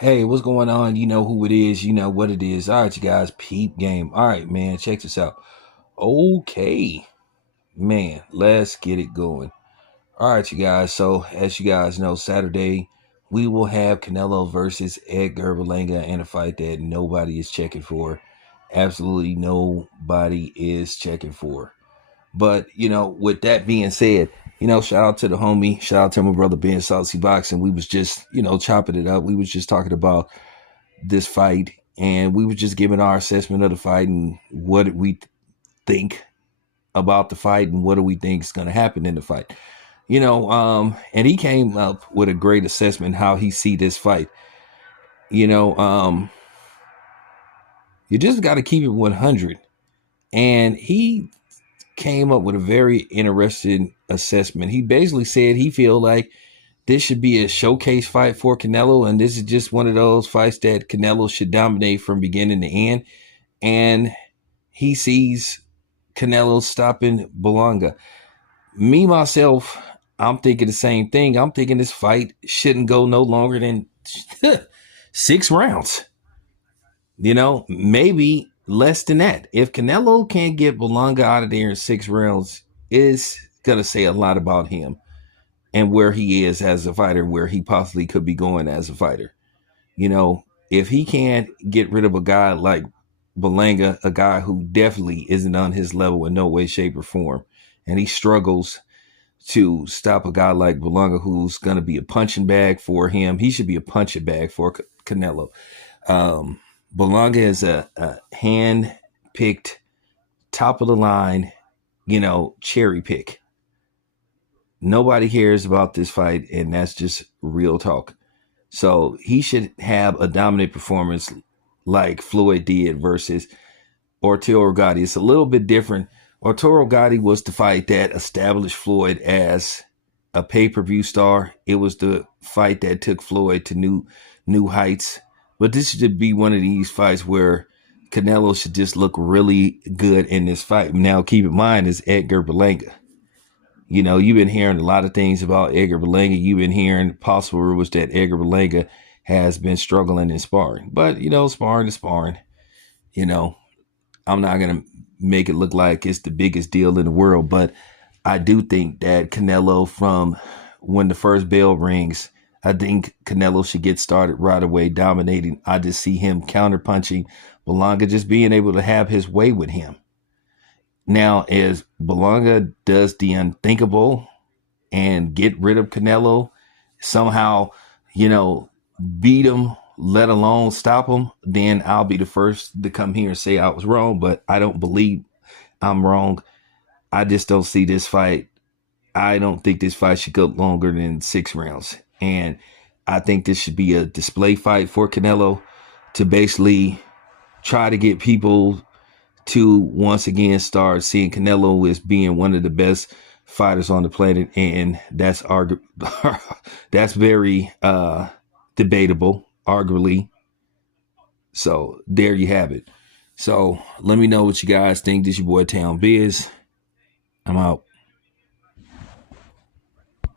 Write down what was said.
Hey, what's going on? You know who it is. You know what it is. All right, you guys, peep game. All right, man, check this out. Okay, man, let's get it going. All right, you guys. So, as you guys know, Saturday we will have Canelo versus Edgar Berlanga in a fight that nobody is checking for. Absolutely nobody is checking for. But, with that being said, shout out to the homie, shout out to my brother Ben Saucy Boxing. We was just, chopping it up. We was just talking about this fight, and we were just giving our assessment of the fight and what we think about the fight and what do we think is going to happen in the fight. And he came up with a great assessment how he see this fight. You know, um, you just got to keep it 100. And he came up with a very interesting assessment. He basically said he feel like this should be a showcase fight for Canelo, and this is just one of those fights that Canelo should dominate from beginning to end. And he sees Canelo stopping Berlanga. Me, myself, I'm thinking the same thing. I'm thinking this fight shouldn't go no longer than 6 rounds. Maybe less than that. If Canelo can't get Berlanga out of there in 6 rounds, it's going to say a lot about him and where he is as a fighter, where he possibly could be going as a fighter. If he can't get rid of a guy like Berlanga, a guy who definitely isn't on his level in no way, shape, or form, and he struggles to stop a guy like Berlanga, who's going to be a punching bag for him. He should be a punching bag for Canelo. Berlanga is a hand-picked, top of the line, cherry pick. Nobody cares about this fight, and that's just real talk. So he should have a dominant performance like Floyd did versus Arturo Gatti. It's a little bit different. Arturo Gatti was the fight that established Floyd as a pay-per-view star. It was the fight that took Floyd to new heights. But this should be one of these fights where Canelo should just look really good in this fight. Now, keep in mind, it's Edgar Berlanga. You've been hearing a lot of things about Edgar Berlanga. You've been hearing possible rumors that Edgar Berlanga has been struggling in sparring. But, sparring is sparring. I'm not going to make it look like it's the biggest deal in the world. But I do think that Canelo, from when the first bell rings, I think Canelo should get started right away, dominating. I just see him counterpunching Berlanga, just being able to have his way with him. Now, as Berlanga does the unthinkable and get rid of Canelo, somehow, beat him, let alone stop him, then I'll be the first to come here and say I was wrong, but I don't believe I'm wrong. I just don't see this fight. I don't think this fight should go longer than 6 rounds. And I think this should be a display fight for Canelo to basically try to get people to once again start seeing Canelo as being one of the best fighters on the planet, and that's that's very debatable, arguably. So there you have it. So let me know what you guys think. This your boy Town Biz. I'm out.